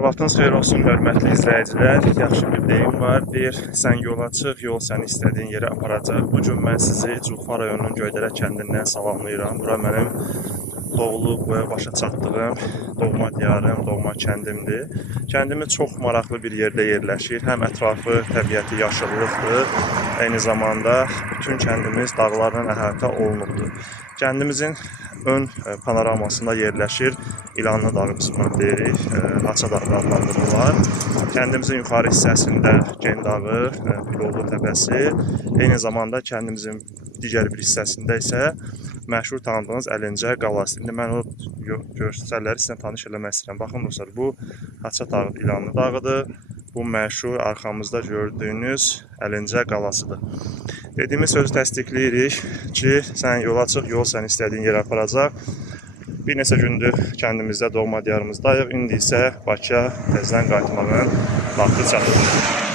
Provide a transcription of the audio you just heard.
Vaxtınız xeyir olsun, hörmətli izləyicilər. Yaxşı bir deyim var. Deyir, sən yola çıx, yol səni istədiyin yerə aparacaq. Bu gün mən sizi Culfa rayonunun Göydərə kəndindən salamlayıram. Bura mənim doğulub və başa çatdığım doğma diyarım, doğma kəndimdir. Kəndimiz çox maraqlı bir yerdə yerləşir. Həm ətrafı, təbiəti yaşıllıqdır. Eyni zamanda bütün kəndimiz dağlarla əhatə olunubdur. Kəndimizin ön panoramasında yerləşir. İlanlı dağı biz buna deyirik, Haça dağı adlandırırlar. Kəndimizin yuxarı hissəsində Gen dağı, Pilovlu təpəsi, eyni zamanda kəndimizin digər bir hissəsində isə məşhur tanıdığınız Əlincə qalası. İndi mən o göstəriləri sizlə tanış eləmək istəyirəm. Baxın dostlar, bu Haça dağı, İlanlı dağıdır. Bu məşhur arxamızda gördüyünüz Əlincə qalasıdır. Dediyimiz sözü təsdiqləyirik ki, sən yola çıx, yol səni istədiyin yerə aparacaq. Bir neçə gündür kəndimizdə, doğma diyarımızdayıq. İndi isə Bakıya təzədən qayıtmağın vaxtı çatır.